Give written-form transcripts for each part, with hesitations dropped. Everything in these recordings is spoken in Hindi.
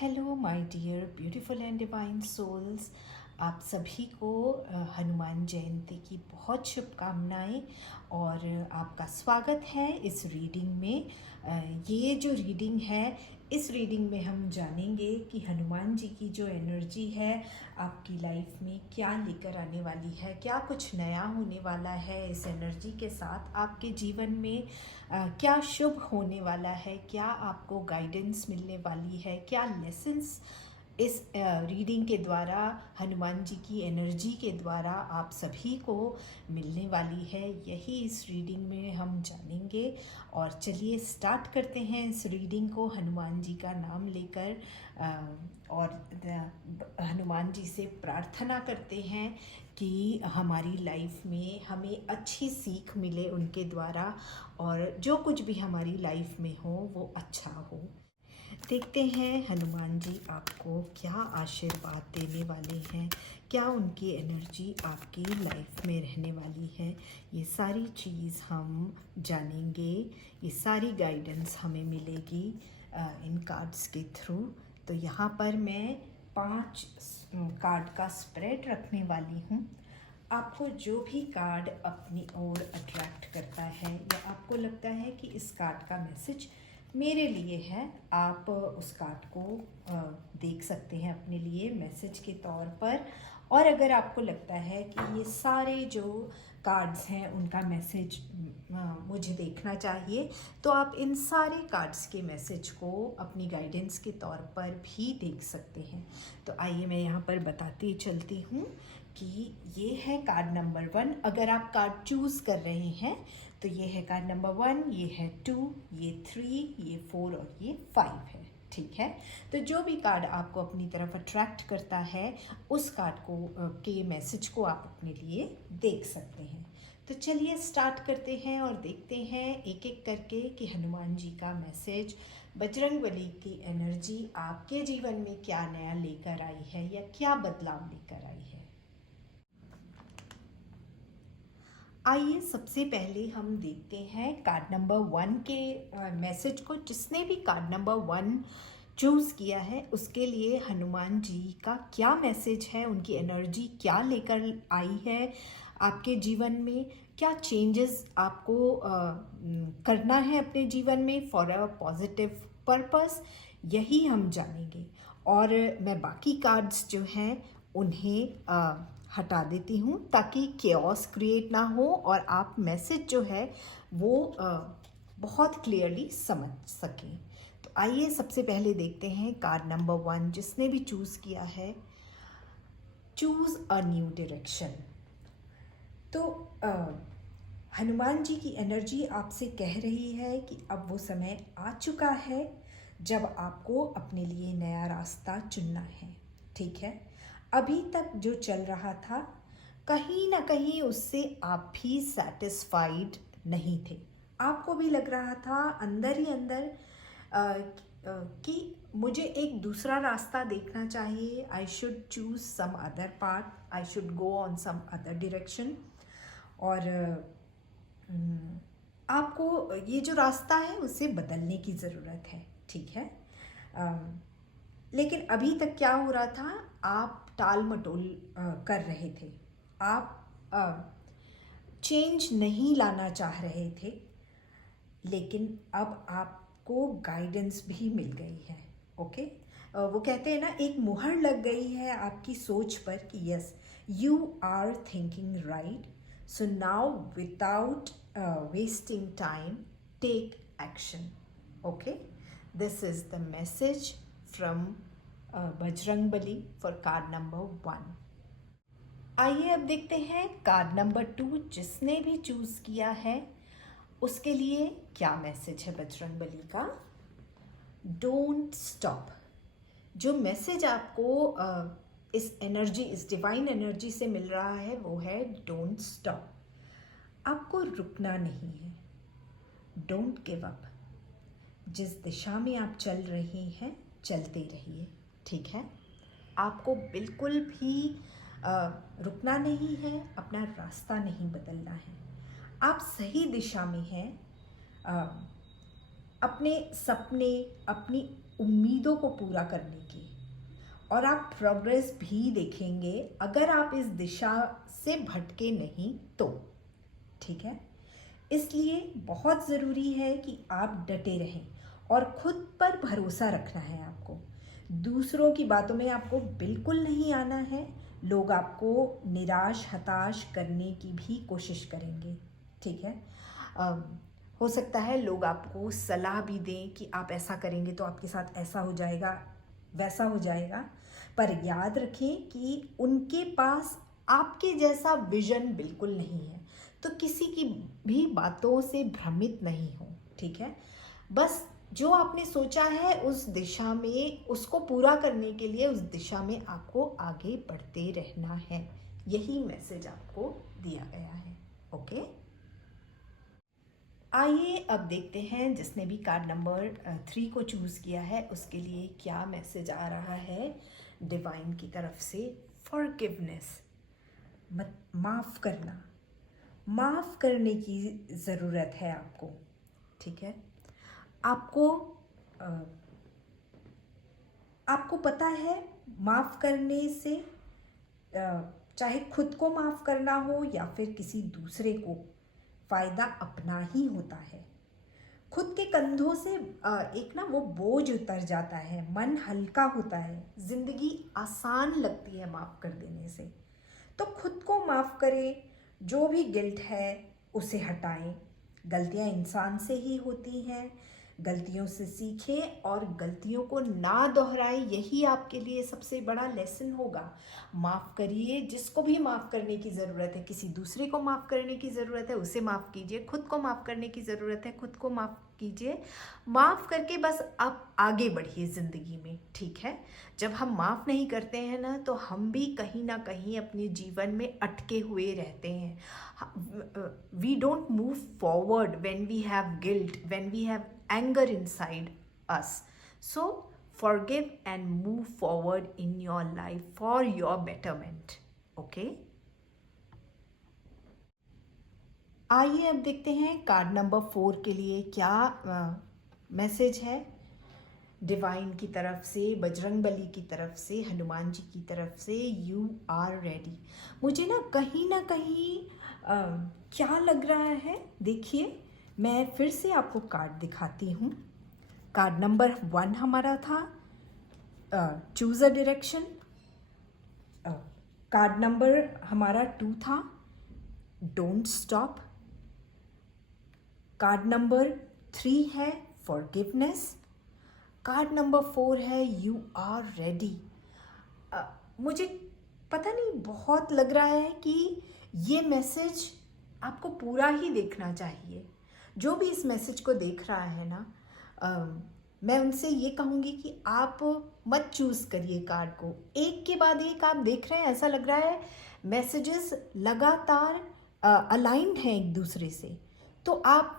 Hello my dear beautiful and divine souls. आप सभी को हनुमान जयंती की बहुत शुभकामनाएं और आपका स्वागत है इस रीडिंग में। ये जो रीडिंग है, इस रीडिंग में हम जानेंगे कि हनुमान जी की जो एनर्जी है आपकी लाइफ में क्या लेकर आने वाली है, क्या कुछ नया होने वाला है इस एनर्जी के साथ आपके जीवन में। क्या शुभ होने वाला है, क्या आपको गाइडेंस मिलने वाली है, क्या लेसन्स इस रीडिंग के द्वारा, हनुमान जी की एनर्जी के द्वारा आप सभी को मिलने वाली है, यही इस रीडिंग में हम जानेंगे। और चलिए स्टार्ट करते हैं इस रीडिंग को हनुमान जी का नाम लेकर और हनुमान जी से प्रार्थना करते हैं कि हमारी लाइफ में हमें अच्छी सीख मिले उनके द्वारा और जो कुछ भी हमारी लाइफ में हो वो अच्छा हो। देखते हैं हनुमान जी आपको क्या आशीर्वाद देने वाले हैं, क्या उनकी एनर्जी आपकी लाइफ में रहने वाली है। ये सारी चीज़ हम जानेंगे, ये सारी गाइडेंस हमें मिलेगी इन कार्ड्स के थ्रू। तो यहाँ पर मैं 5 कार्ड का स्प्रेड रखने वाली हूँ। आपको जो भी कार्ड अपनी ओर अट्रैक्ट करता है या आपको लगता है कि इस कार्ड का मैसेज मेरे लिए है, आप उस कार्ड को देख सकते हैं अपने लिए मैसेज के तौर पर। और अगर आपको लगता है कि ये सारे जो कार्ड्स हैं उनका मैसेज मुझे देखना चाहिए, तो आप इन सारे कार्ड्स के मैसेज को अपनी गाइडेंस के तौर पर भी देख सकते हैं। तो आइए मैं यहाँ पर बताती चलती हूँ कि ये है कार्ड नंबर 1। अगर आप कार्ड चूज़ कर रहे हैं तो ये है कार्ड नंबर 1, ये है 2, ये 3, ये 4 और ये 5 है। ठीक है, तो जो भी कार्ड आपको अपनी तरफ अट्रैक्ट करता है उस कार्ड को के मैसेज को आप अपने लिए देख सकते हैं। तो चलिए स्टार्ट करते हैं और देखते हैं एक एक करके कि हनुमान जी का मैसेज, बजरंगबली की एनर्जी आपके जीवन में क्या नया लेकर आई है या क्या बदलाव लेकर आई है। आइए सबसे पहले हम देखते हैं कार्ड नंबर 1 के मैसेज को। जिसने भी कार्ड नंबर 1 चूज़ किया है उसके लिए हनुमान जी का क्या मैसेज है, उनकी एनर्जी क्या लेकर आई है आपके जीवन में, क्या चेंजेस आपको करना है अपने जीवन में फॉर अ पॉजिटिव पर्पस, यही हम जानेंगे। और मैं बाकी कार्ड्स जो हैं उन्हें हटा देती हूँ ताकि केओस क्रिएट ना हो और आप मैसेज जो है वो बहुत क्लियरली समझ सकें। तो आइए सबसे पहले देखते हैं कार्ड नंबर 1। जिसने भी चूज़ किया है, चूज़ अ न्यू डायरेक्शन। तो हनुमान जी की एनर्जी आपसे कह रही है कि अब वो समय आ चुका है जब आपको अपने लिए नया रास्ता चुनना है। ठीक है, अभी तक जो चल रहा था कहीं ना कहीं उससे आप भी सेटिस्फाइड नहीं थे। आपको भी लग रहा था अंदर ही अंदर कि मुझे एक दूसरा रास्ता देखना चाहिए। I should choose some other part, I should go on some other direction. और आपको ये जो रास्ता है उसे बदलने की ज़रूरत है। ठीक है, लेकिन अभी तक क्या हो रहा था, आप टाल मटोल कर रहे थे, आप चेंज नहीं लाना चाह रहे थे। लेकिन अब आपको गाइडेंस भी मिल गई है। ओके, वो कहते हैं ना, एक मुहर लग गई है आपकी सोच पर कि yes, you are thinking right, so now without wasting time take action. Okay, this is the message from Bajrangbali for card number 1। आइए अब देखते हैं कार्ड नंबर 2। जिसने भी चूज किया है उसके लिए क्या मैसेज है बजरंगबली का। Don't stop. जो मैसेज आपको इस एनर्जी, इस डिवाइन एनर्जी से मिल रहा है वो है डोंट स्टॉप। आपको रुकना नहीं है, डोंट गिव अप। जिस दिशा में आप चल रही हैं चलते रहिए। ठीक है, आपको बिल्कुल भी रुकना नहीं है, अपना रास्ता नहीं बदलना है। आप सही दिशा में हैं। अपने सपने, अपनी उम्मीदों को पूरा करने की, और आप प्रोग्रेस भी देखेंगे अगर आप इस दिशा से भटके नहीं तो। ठीक है, इसलिए बहुत ज़रूरी है कि आप डटे रहें और खुद पर भरोसा रखना है आपको। दूसरों की बातों में आपको बिल्कुल नहीं आना है। लोग आपको निराश हताश करने की भी कोशिश करेंगे। ठीक है, हो सकता है लोग आपको सलाह भी दें कि आप ऐसा करेंगे तो आपके साथ ऐसा हो जाएगा, वैसा हो जाएगा, पर याद रखें कि उनके पास आपके जैसा विजन बिल्कुल नहीं है। तो किसी की भी बातों से भ्रमित नहीं हो। ठीक है, बस जो आपने सोचा है उस दिशा में, उसको पूरा करने के लिए उस दिशा में आपको आगे बढ़ते रहना है। यही मैसेज आपको दिया गया है। ओके, आइए अब देखते हैं जिसने भी कार्ड नंबर 3 को चूज़ किया है उसके लिए क्या मैसेज आ रहा है डिवाइन की तरफ से। फॉरगिवनेस, माफ़ करना, माफ़ करने की ज़रूरत है आपको। ठीक है, आपको अ, आपको पता है माफ़ करने से चाहे खुद को माफ़ करना हो या फिर किसी दूसरे को, फ़ायदा अपना ही होता है। खुद के कंधों से एक ना वो बोझ उतर जाता है, मन हल्का होता है, ज़िंदगी आसान लगती है माफ़ कर देने से। तो खुद को माफ़ करें, जो भी गिल्ट है उसे हटाएं। गलतियां इंसान से ही होती हैं, गलतियों से सीखें और गलतियों को ना दोहराएं। यही आपके लिए सबसे बड़ा लेसन होगा। माफ़ करिए, जिसको भी माफ़ करने की ज़रूरत है, किसी दूसरे को माफ़ करने की ज़रूरत है उसे माफ़ कीजिए, खुद को माफ़ करने की ज़रूरत है खुद को माफ़ कीजिए। माफ़ करके बस आप आगे बढ़िए ज़िंदगी में। ठीक है, जब हम माफ़ नहीं करते हैं ना तो हम भी कहीं ना कहीं अपने जीवन में अटके हुए रहते हैं। We don't move forward when we have guilt, when we have anger inside us. So forgive and move forward in your life for your betterment. Okay, आइए अब देखते हैं कार्ड नंबर 4 के लिए क्या मैसेज है डिवाइन की तरफ से, बजरंगबली की तरफ से, हनुमान जी की तरफ से। You are ready. मुझे ना कहीं क्या लग रहा है, देखिए मैं फिर से आपको कार्ड दिखाती हूँ। कार्ड नंबर 1 हमारा था choose a direction, card number हमारा 2 था डोंट स्टॉप, कार्ड नंबर 3 है फॉरगिवनेस, कार्ड नंबर 4 है यू आर रेडी। मुझे पता नहीं, बहुत लग रहा है कि ये मैसेज आपको पूरा ही देखना चाहिए। जो भी इस मैसेज को देख रहा है ना, मैं उनसे ये कहूँगी कि आप मत चूज़ करिए कार्ड को, एक के बाद एक आप देख रहे हैं, ऐसा लग रहा है मैसेजेस लगातार अलाइंड हैं एक दूसरे से। तो आप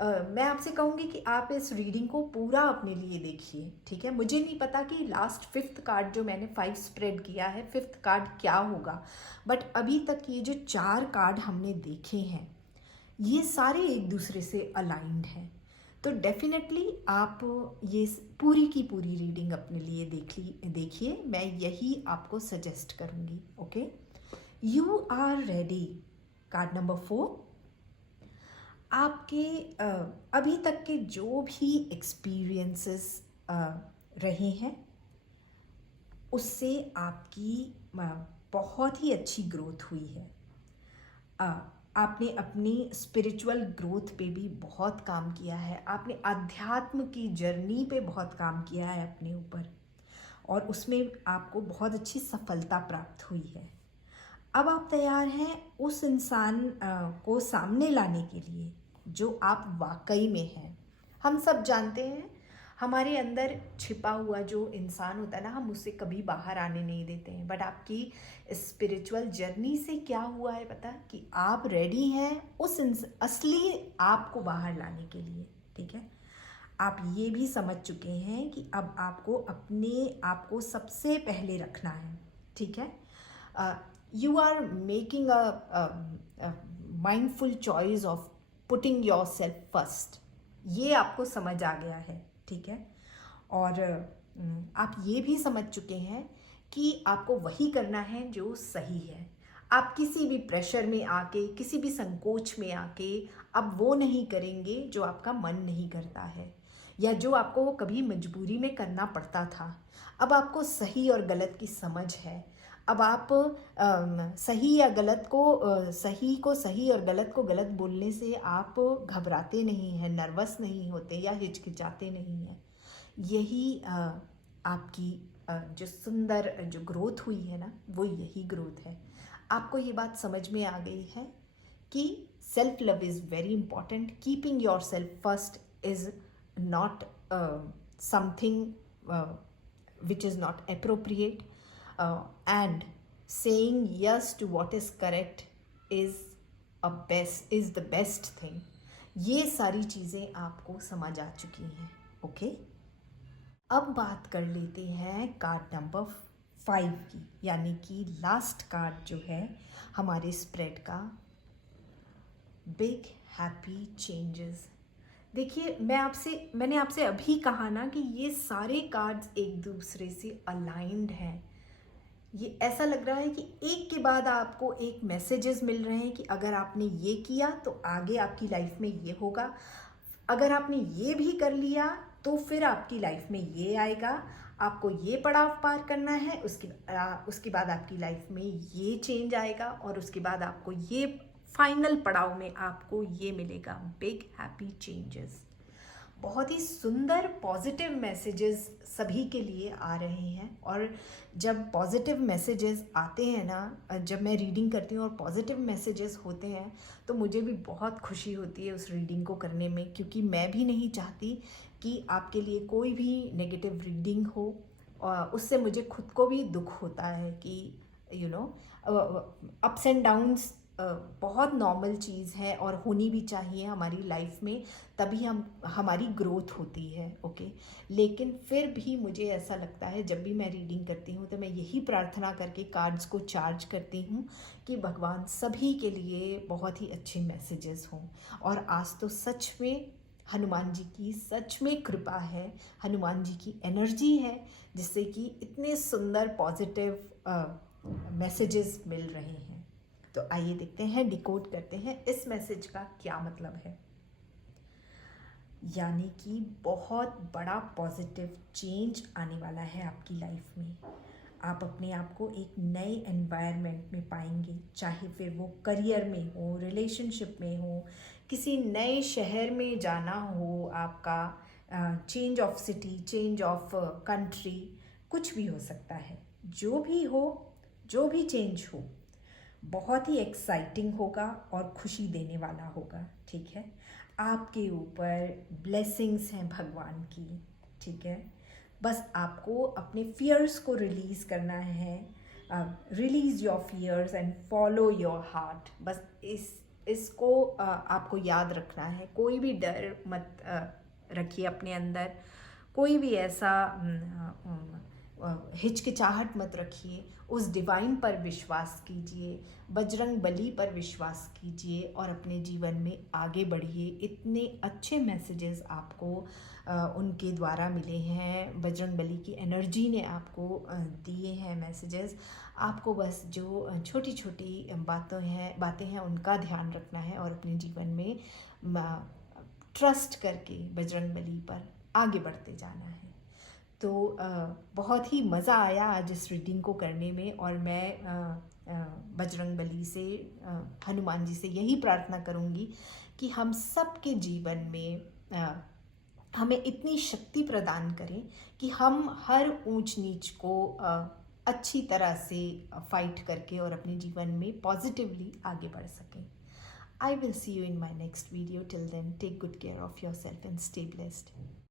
मैं आपसे कहूँगी कि आप इस रीडिंग को पूरा अपने लिए देखिए। ठीक है, मुझे नहीं पता कि लास्ट 5th कार्ड जो मैंने 5 स्प्रेड किया है, 5th कार्ड क्या होगा, बट अभी तक ये जो 4 कार्ड हमने देखे हैं ये सारे एक दूसरे से अलाइंड हैं। तो डेफिनेटली आप ये पूरी की पूरी रीडिंग अपने लिए देखिए, मैं यही आपको सजेस्ट करूँगी। Okay, you are ready, card number 4। आपके अभी तक के जो भी एक्सपीरियंसेस रहे हैं उससे आपकी बहुत ही अच्छी ग्रोथ हुई है। आपने अपनी स्पिरिचुअल ग्रोथ पे भी बहुत काम किया है, आपने अध्यात्म की जर्नी पे बहुत काम किया है अपने ऊपर, और उसमें आपको बहुत अच्छी सफलता प्राप्त हुई है। अब आप तैयार हैं उस इंसान को सामने लाने के लिए जो आप वाकई में हैं। हम सब जानते हैं हमारे अंदर छिपा हुआ जो इंसान होता है ना, हम उससे कभी बाहर आने नहीं देते हैं। बट आपकी स्पिरिचुअल जर्नी से क्या हुआ है पता, कि आप रेडी हैं उस असली आप को बाहर लाने के लिए। ठीक है, आप ये भी समझ चुके हैं कि अब आपको अपने आप को सबसे पहले रखना है। ठीक है, you are making a mindful choice of putting yourself first, ये आपको समझ आ गया है। ठीक है, और आप ये भी समझ चुके हैं कि आपको वही करना है जो सही है। आप किसी भी प्रेशर में आके, किसी भी संकोच में आके अब वो नहीं करेंगे जो आपका मन नहीं करता है, या जो आपको वो कभी मजबूरी में करना पड़ता था। अब आपको सही और गलत की समझ है। अब आप सही या गलत को सही को सही और गलत को गलत बोलने से आप घबराते नहीं हैं, नर्वस नहीं होते या हिचकिचाते नहीं हैं। यही आपकी जो सुंदर जो ग्रोथ हुई है ना, वो यही ग्रोथ है। आपको ये बात समझ में आ गई है कि self love is very important. Keeping your self first is not something which is not appropriate, and saying yes to what is correct is the best thing. ये सारी चीज़ें आपको समझ आ चुकी हैं। ओके, अब बात कर लेते हैं कार्ड नंबर 5 की, यानी कि लास्ट कार्ड जो है हमारे स्प्रेड का, बिग हैप्पी चेंजेस। देखिए, मैंने आपसे अभी कहा ना कि ये सारे कार्ड्स एक दूसरे से अलाइंड हैं। ये ऐसा लग रहा है कि एक के बाद आपको एक मैसेजेस मिल रहे हैं कि अगर आपने ये किया तो आगे आपकी लाइफ में ये होगा, अगर आपने ये भी कर लिया तो फिर आपकी लाइफ में ये आएगा, आपको ये पड़ाव पार करना है, उसके बाद आपकी लाइफ में ये चेंज आएगा, और उसके बाद आपको ये फाइनल पड़ाव में आपको ये मिलेगा, बिग हैप्पी चेंजेस। बहुत ही सुंदर पॉजिटिव मैसेजेस सभी के लिए आ रहे हैं। और जब पॉजिटिव मैसेजेस आते हैं ना, जब मैं रीडिंग करती हूँ और पॉजिटिव मैसेजेस होते हैं, तो मुझे भी बहुत खुशी होती है उस रीडिंग को करने में, क्योंकि मैं भी नहीं चाहती कि आपके लिए कोई भी नेगेटिव रीडिंग हो। और उससे मुझे खुद को भी दुख होता है कि अप्स एंड डाउन्स बहुत नॉर्मल चीज़ है और होनी भी चाहिए हमारी लाइफ में, तभी हमारी ग्रोथ होती है। ओके, लेकिन फिर भी मुझे ऐसा लगता है जब भी मैं रीडिंग करती हूँ तो मैं यही प्रार्थना करके कार्ड्स को चार्ज करती हूँ कि भगवान सभी के लिए बहुत ही अच्छे मैसेजेस हों। और आज तो सच में हनुमान जी की सच में कृपा है, हनुमान जी की एनर्जी है, जिससे कि इतने सुंदर पॉजिटिव मैसेजेस मिल रहे हैं। तो आइए देखते हैं, डिकोड करते हैं इस मैसेज का क्या मतलब है। यानी कि बहुत बड़ा पॉजिटिव चेंज आने वाला है आपकी लाइफ में। आप अपने आप को एक नए एनवायरनमेंट में पाएंगे, चाहे फिर वो करियर में हो, रिलेशनशिप में हो, किसी नए शहर में जाना हो, आपका change of city, change of country, कुछ भी हो सकता है। जो भी हो, जो भी चेंज हो, बहुत ही एक्साइटिंग होगा और खुशी देने वाला होगा। ठीक है, आपके ऊपर ब्लेसिंग्स हैं भगवान की। ठीक है, बस आपको अपने फियर्स को रिलीज़ करना है। Release your fears and follow your heart. बस इसको आपको याद रखना है। कोई भी डर मत रखिए अपने अंदर, कोई भी ऐसा हिचकिचाहट मत रखिए। उस डिवाइन पर विश्वास कीजिए, बजरंग बली पर विश्वास कीजिए और अपने जीवन में आगे बढ़िए। इतने अच्छे मैसेजेस आपको उनके द्वारा मिले हैं, बजरंग बली की एनर्जी ने आपको दिए हैं मैसेजेस। आपको बस जो छोटी छोटी बातें हैं उनका ध्यान रखना है और अपने जीवन में ट्रस्ट करके बजरंग बली पर आगे बढ़ते जाना है। तो बहुत ही मज़ा आया आज इस रीडिंग को करने में, और मैं बजरंग बली से, हनुमान जी से यही प्रार्थना करूँगी कि हम सब के जीवन में हमें इतनी शक्ति प्रदान करें कि हम हर ऊंच नीच को अच्छी तरह से फाइट करके और अपने जीवन में पॉजिटिवली आगे बढ़ सकें। I will see you in my next video. Till then, take good care of yourself and stay blessed.